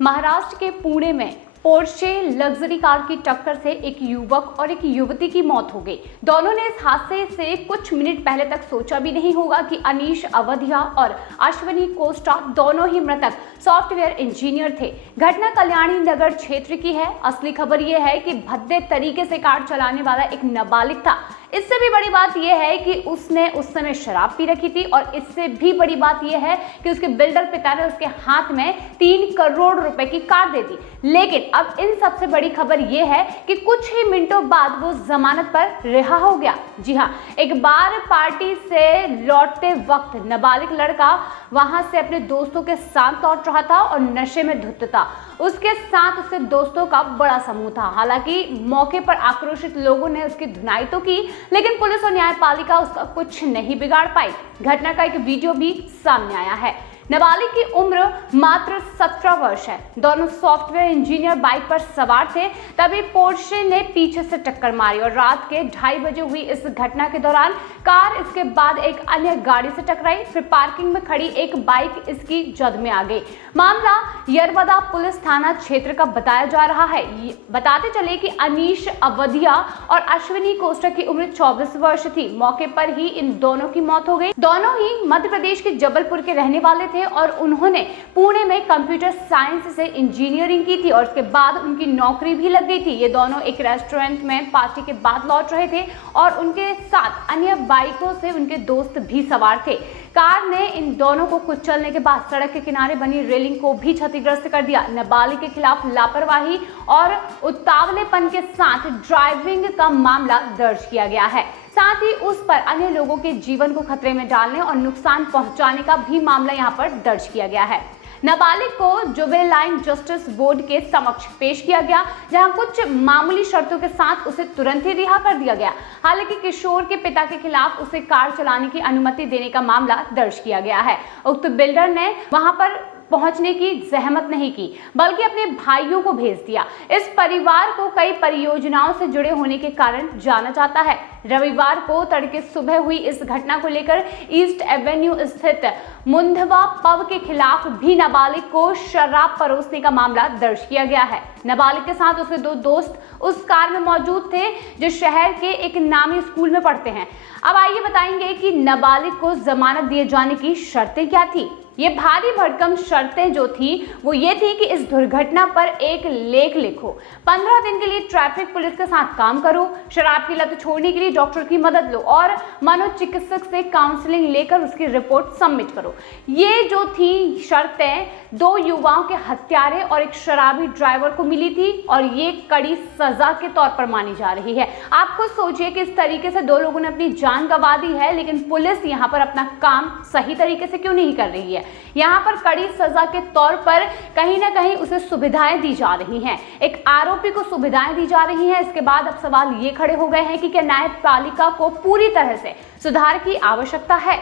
महाराष्ट्र के पुणे में Porsche luxury car की टक्कर से एक युवक और एक युवती की मौत हो गई। दोनों ने इस हादसे से कुछ मिनट पहले तक सोचा भी नहीं होगा कि अनीश अवधिया और अश्विनी कोस्टा दोनों ही मृतक सॉफ्टवेयर इंजीनियर थे। घटना कल्याणी नगर क्षेत्र की है। असली खबर यह है कि भद्दे तरीके से कार चलाने वाला एक नाबालिग था। इससे भी बड़ी बात यह है कि उसने उस समय शराब पी रखी थी और इससे भी बड़ी बात यह है कि उसके बिल्डर पिता ने उसके हाथ में 3 करोड़ रुपए की कार दे दी। लेकिन अब इन सबसे बड़ी खबर यह है कि कुछ ही मिनटों बाद वो जमानत पर रिहा हो गया। जी हाँ, एक बार पार्टी से लौटते वक्त नाबालिग लड़का वहां से अपने दोस्तों के साथ लौट रहा था और नशे में धुत था। उसके साथ उसके दोस्तों का बड़ा समूह था। हालांकि मौके पर आक्रोशित लोगों ने उसकी धुनाई तो की, लेकिन पुलिस और न्यायपालिका उसका कुछ नहीं बिगाड़ पाई। घटना का एक वीडियो भी सामने आया है। नाबालिग की उम्र मात्र 17 वर्ष है। दोनों सॉफ्टवेयर इंजीनियर बाइक पर सवार थे, तभी पोर्शे ने पीछे से टक्कर मारी और रात के 2:30 बजे हुई इस घटना के दौरान कार इसके बाद एक अन्य गाड़ी से टकराई। फिर पार्किंग में खड़ी एक बाइक इसकी जद में आ गई। मामला यरवदा पुलिस थाना क्षेत्र का बताया जा रहा है। बताते चले कि अनीश अवधिया और अश्विनी कोस्टा की उम्र 24 वर्ष थी। मौके पर ही इन दोनों की मौत हो गई। दोनों ही मध्य प्रदेश के जबलपुर के रहने वाले थे और उन्होंने पुणे में कंप्यूटर साइंस से इंजीनियरिंग की थी और उसके बाद उनकी नौकरी भी लग गई थी। ये दोनों एक रेस्टोरेंट में पार्टी के बाद लौट रहे थे और उनके साथ अन्य बाइकों से उनके दोस्त भी सवार थे। कार ने इन दोनों को कुचलने के बाद सड़क के किनारे बनी रेलिंग को भी क्षतिग्रस्त कर दिया। नाबालिग के खिलाफ लापरवाही और उतावलेपन के साथ ड्राइविंग का मामला दर्ज किया गया है। साथ ही उस पर अन्य लोगों के जीवन को खतरे में डालने और नुकसान पहुंचाने का भी मामला यहां पर दर्ज किया गया है। नाबालिग को जुवेनाइल जस्टिस बोर्ड के समक्ष पेश किया गया, जहां कुछ मामूली शर्तों के साथ उसे तुरंत ही रिहा कर दिया गया। हालांकि किशोर के पिता के खिलाफ उसे कार चलाने की अनुमति देने का मामला दर्ज किया गया है। उक्त बिल्डर ने वहां पर पहुंचने की जहमत नहीं की, बल्कि अपने भाइयों को भेज दिया। इस परिवार को कई परियोजनाओं से जुड़े होने के कारण जाना जाता है। रविवार को तड़के सुबह हुई इस घटना को लेकर ईस्ट एवेन्यू स्थित मुंधवा पब के खिलाफ भी नाबालिग को शराब परोसने का मामला दर्ज किया गया है। नाबालिग के साथ उसके 2 दोस्त उस कार में मौजूद थे जो शहर के एक नामी स्कूल में पढ़ते हैं। अब आइए बताएंगे कि नाबालिग को जमानत दिए जाने की शर्तें क्या थी। ये भारी भरकम शर्तें जो थी वो ये थी कि इस दुर्घटना पर एक लेख लिखो, 15 दिन के लिए ट्रैफिक पुलिस के साथ काम करो, शराब की लत छोड़ने के लिए डॉक्टर की मदद लो और मनोचिकित्सक से काउंसलिंग लेकर उसकी रिपोर्ट सबमिट करो। ये जो थी शर्तें 2 युवाओं के हत्यारे और एक शराबी ड्राइवर को मिली थी और ये कड़ी सजा के तौर पर मानी जा रही है। आप खुद सोचिए कि इस तरीके से 2 लोगों ने अपनी जान गंवा दी है, लेकिन पुलिस यहाँ पर अपना काम सही तरीके से क्यों नहीं कर रही है। यहाँ पर कड़ी सजा के तौर पर कहीं ना कहीं उसे सुविधाएं दी जा रही हैं। एक आरोपी को सुविधाएं दी जा रही हैं। इसके बाद अब सवाल ये खड़े हो गए हैं कि क्या न्यायपालिका को पूरी तरह से सुधार की आवश्यकता है।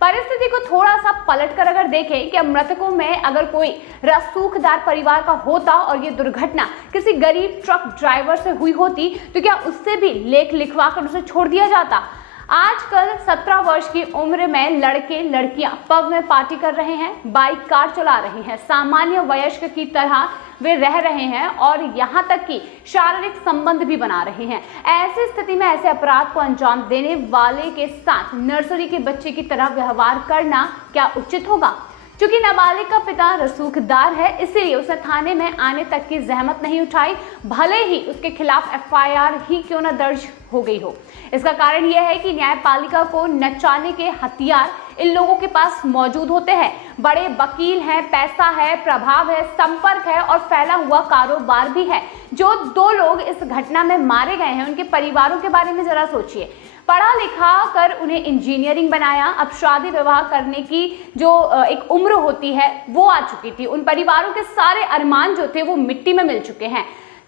परिस्थिति को थोड़ा सा पलटकर अगर देखें कि मृतकों में अगर कोई रसूखदार परिवार का होता और ये दुर्घटना किसी गरीब ट्रक ड्राइवर से हुई होती, तो क्या उससे भी लेख लिखवाकर उसे छोड़ दिया जाता। आजकल 17 वर्ष की उम्र में लड़के लड़कियां पब में पार्टी कर रहे हैं, बाइक कार चला रहे हैं, सामान्य वयस्क की तरह वे रह रहे हैं और यहां तक कि शारीरिक संबंध भी बना रहे हैं। ऐसी स्थिति में ऐसे अपराध को अंजाम देने वाले के साथ नर्सरी के बच्चे की तरह व्यवहार करना क्या उचित होगा। क्योंकि नाबालिग का पिता रसूखदार है, इसीलिए उसने थाने में आने तक की जहमत नहीं उठाई, भले ही उसके खिलाफ FIR ही क्यों न दर्ज हो गई हो। इसका कारण यह है कि न्यायपालिका को नचाने के हथियार इन लोगों के पास मौजूद होते हैं। बड़े वकील हैं, पैसा है, प्रभाव है, संपर्क है और फैला हुआ कारोबार भी है। जो 2 लोग इस घटना में मारे गए हैं, उनके परिवारों के बारे में जरा सोचिए। पढ़ा लिखा कर उन्हें इंजीनियरिंग बनाया, अब शादी विवाह करने की जो एक उम्र होती है वो आ चुकी थी। उन परिवारों के सारे अरमान जो थे वो मिट्टी में मिल चुके हैं।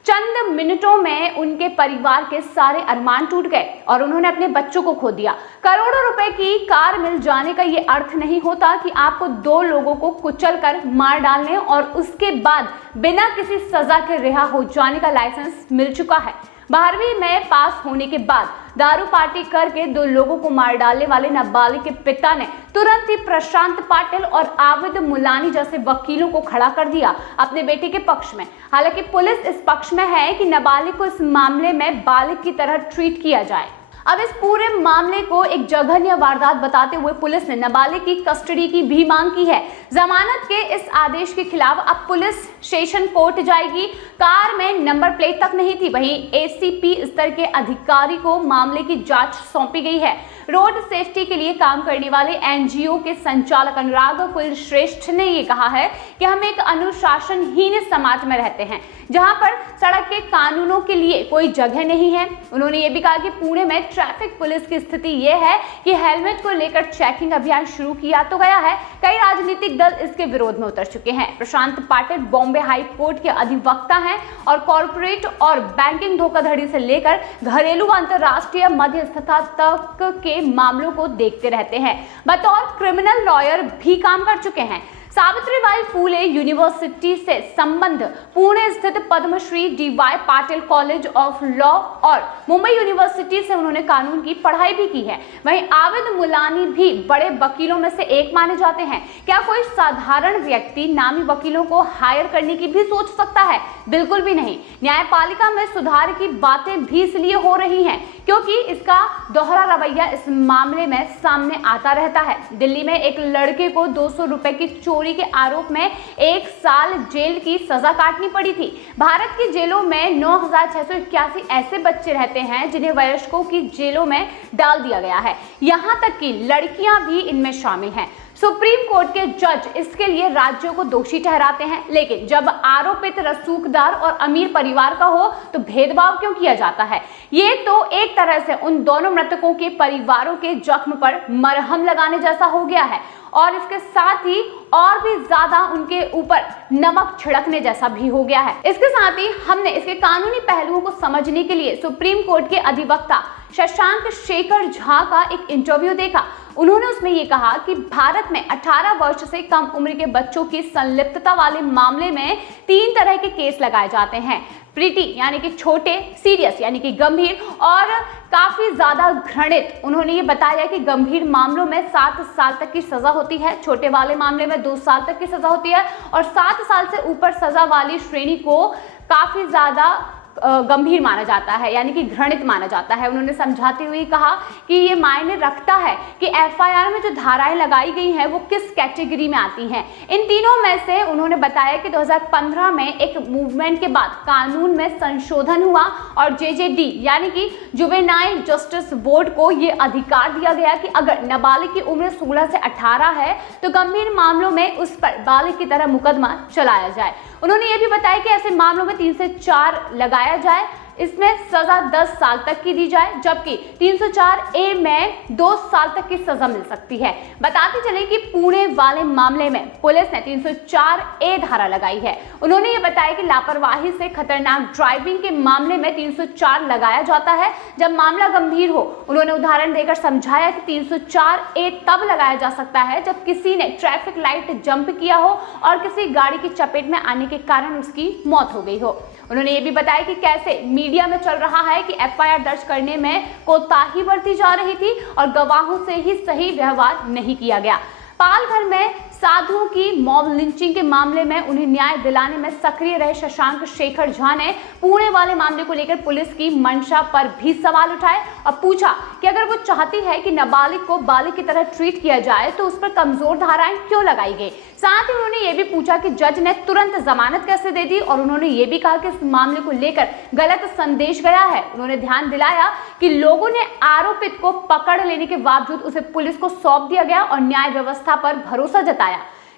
चंद मिनटों में उनके परिवार के सारे अरमान टूट गए और उन्होंने अपने बच्चों को खो दिया। करोड़ों रुपए की कार मिल जाने का ये अर्थ नहीं होता कि आपको 2 लोगों को कुचल कर मार डालने और उसके बाद बिना किसी सजा के रिहा हो जाने का लाइसेंस मिल चुका है। 12वीं में पास होने के बाद दारू पार्टी करके 2 लोगों को मार डालने वाले नाबालिग के पिता ने तुरंत ही प्रशांत पाटिल और आविद मुलानी जैसे वकीलों को खड़ा कर दिया अपने बेटे के पक्ष में। हालांकि पुलिस इस पक्ष में है कि नाबालिग को इस मामले में बालिग की तरह ट्रीट किया जाए। अब इस पूरे मामले को एक जघन्य वारदात बताते हुए पुलिस ने नाबालिग की कस्टडी की भी मांग की है। जमानत के इस आदेश के खिलाफ अब पुलिस सेशन कोर्ट जाएगी। कार में नंबर प्लेट तक नहीं थी। वहीं एसीपी स्तर के अधिकारी को मामले की जांच सौंपी गई है। रोड सेफ्टी के लिए काम करने वाले एनजीओ के संचालक अनुराग कुलश्रेष्ठ ने ये कहा है कि हम एक अनुशासनहीन समाज में रहते हैं जहां पर सड़क के कानूनों के लिए कोई जगह नहीं है। उन्होंने ये भी कहा कि पुणे में ट्रैफिक पुलिस की स्थिति ये है कि हेलमेट को लेकर चेकिंग अभियान शुरू किया तो गया है, कई राजनीतिक दल इसके विरोध में उतर चुके हैं। प्रशांत पाटिल बॉम्बे हाई कोर्ट के अधिवक्ता हैं और कॉर्पोरेट और बैंकिंग धोखाधड़ी से लेकर घरेलू अंतर्राष्ट्रीय मध्यस्थता तक के मामलों को देखते रहते हैं। बतौर क्रिमिनल लॉयर भी काम कर चुके हैं। सावित्रीबाई फूले यूनिवर्सिटी से संबंध, पुणे स्थित Padmashri D Y Patil college of law और मुंबई यूनिवर्सिटी से उन्होंने कानून की पढ़ाई भी की है। वहीं आविद मुलानी भी बड़े वकीलों में से एक माने जाते हैं। क्या कोई साधारण व्यक्ति नामी वकीलों को हायर करने की भी सोच सकता है? बिल्कुल भी नहीं। न्यायपालिका में सुधार की बातें भी इसलिए हो रही हैं क्योंकि इसका दोहरा रवैया इस मामले में सामने आता रहता है। दिल्ली में एक लड़के को 200 रुपए की चोरी के आरोप में 1 साल जेल की सजा काटनी पड़ी थी। भारत की जेलों में 9,681 ऐसे बच्चे रहते हैं जिन्हें वयस्कों की जेलों में डाल दिया गया है। यहां तक कि लड़कियां भी इनमें शामिल हैं। सुप्रीम कोर्ट के जज इसके लिए राज्यों को दोषी ठहराते हैं, लेकिन जब आरोपित रसूखदार और अमीर परिवार का हो तो भेदभाव क्यों किया जाता है? ये तो एक तरह से उन दोनों मृतकों के परिवारों के जख्म पर मरहम लगाने जैसा हो गया है और इसके साथ ही और भी ज्यादा उनके ऊपर नमक छिड़कने जैसा भी हो गया है। इसके साथ ही हमने इसके कानूनी पहलुओं को समझने के लिए सुप्रीम कोर्ट के अधिवक्ता शशांक शेखर झा का एक इंटरव्यू देखा। उन्होंने उसमें ये कहा कि भारत में 18 वर्ष से कम उम्र के बच्चों की संलिप्तता वाले मामले में 3 तरह के केस लगाए जाते हैं। प्रीटी यानी कि छोटे, सीरियस यानी कि गंभीर और काफी ज्यादा घृणित। उन्होंने ये बताया कि गंभीर मामलों में 7 साल तक की सजा होती है, छोटे वाले मामले में 2 साल तक की सजा होती है और 7 साल से ऊपर सजा वाली श्रेणी को काफी ज्यादा गंभीर माना जाता है यानी कि घृणित माना जाता है। उन्होंने समझाते हुए कहा कि ये मायने रखता है कि एफआईआर में जो धाराएं लगाई गई हैं वो किस कैटेगरी में आती हैं। इन तीनों में से उन्होंने बताया कि 2015 में एक मूवमेंट के बाद कानून में संशोधन हुआ और जेजेडी यानी कि जुवेनाइल जस्टिस बोर्ड को ये अधिकार दिया गया कि अगर नाबालिग की उम्र 16 से 18 है तो गंभीर मामलों में उस पर बालिग की तरह मुकदमा चलाया जाए। उन्होंने ये भी बताया कि ऐसे मामलों में 3 से 4 लगाया जाए, इसमें सजा 10 साल तक की दी जाए, जबकि 304A में 2 साल तक की सजा मिल सकती है। बताते चले कि पुणे वाले मामले में पुलिस ने 304A धारा लगाई है। उन्होंने ये बताया कि लापरवाही से खतरनाक ड्राइविंग के मामले में 304 लगाया जाता है जब मामला गंभीर हो। उन्होंने उदाहरण देकर समझाया कि 304A तब लगाया जा सकता है जब किसी ने ट्रैफिक लाइट जंप किया हो और किसी गाड़ी की चपेट में आने के कारण उसकी मौत हो गई हो। उन्होंने ये भी बताया कि कैसे मीडिया में चल रहा है कि एफआईआर दर्ज करने में कोताही बरती जा रही थी और गवाहों से ही सही व्यवहार नहीं किया गया। पालघर में साधुओं की मॉब लिंचिंग के मामले में उन्हें न्याय दिलाने में सक्रिय रहे शशांक शेखर झा ने पुणे वाले मामले को लेकर पुलिस की मंशा पर भी सवाल उठाए और पूछा कि अगर वो चाहती है कि नाबालिग को बालिग की तरह ट्रीट किया जाए तो उस पर कमजोर धाराएं क्यों लगाई गई। साथ ही उन्होंने ये भी पूछा कि जज ने तुरंत जमानत कैसे दे दी और उन्होंने ये भी कहा कि इस मामले को लेकर गलत संदेश गया है। उन्होंने ध्यान दिलाया कि लोगों ने आरोपित को पकड़ लेने के बावजूद उसे पुलिस को सौंप दिया गया और न्याय व्यवस्था पर भरोसा जताया।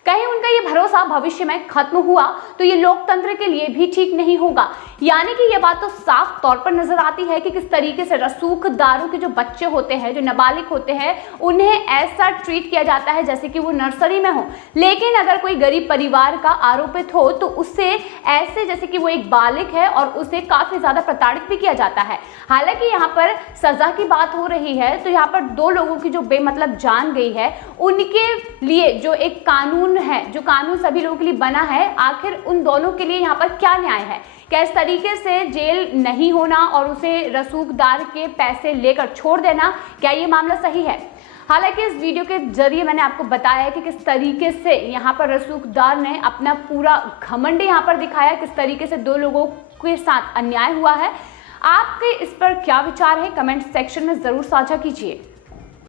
कहीं उनका ये भरोसा भविष्य में खत्म हुआ तो ये लोकतंत्र के लिए भी ठीक नहीं होगा। यानी कि ये बात तो साफ तौर पर नजर आती है कि किस तरीके से रसूखदारों के जो बच्चे होते हैं, जो नाबालिग होते हैं, उन्हें ऐसा ट्रीट किया जाता है जैसे कि वो नर्सरी में हो। लेकिन अगर कोई गरीब परिवार का आरोपित हो तो उससे ऐसे जैसे कि वो एक बालिग है और उसे काफी ज्यादा प्रताड़ित भी किया जाता है। हालांकि यहाँ पर सजा की बात हो रही है तो यहाँ पर 2 लोगों की जो बेमतलब जान गई है उनके लिए जो एक कानून कानून है, जो कानून सभी लोगों के लिए बना है, आखिर उन दोनों के लिए यहाँ पर क्या न्याय है? क्या इस तरीके से जेल नहीं होना और उसे रसूखदार के पैसे लेकर छोड़ देना, क्या ये मामला सही है? हालांकि इस वीडियो के जरिए मैंने आपको बताया है कि किस तरीके से यहाँ पर रसूखदार ने अपना पूरा घमंड यहाँ पर दिखाया, किस तरीके से दो लोगों के साथ अन्याय हुआ है। आपके इस पर क्या विचार है? कमेंट सेक्शन में जरूर साझा कीजिए।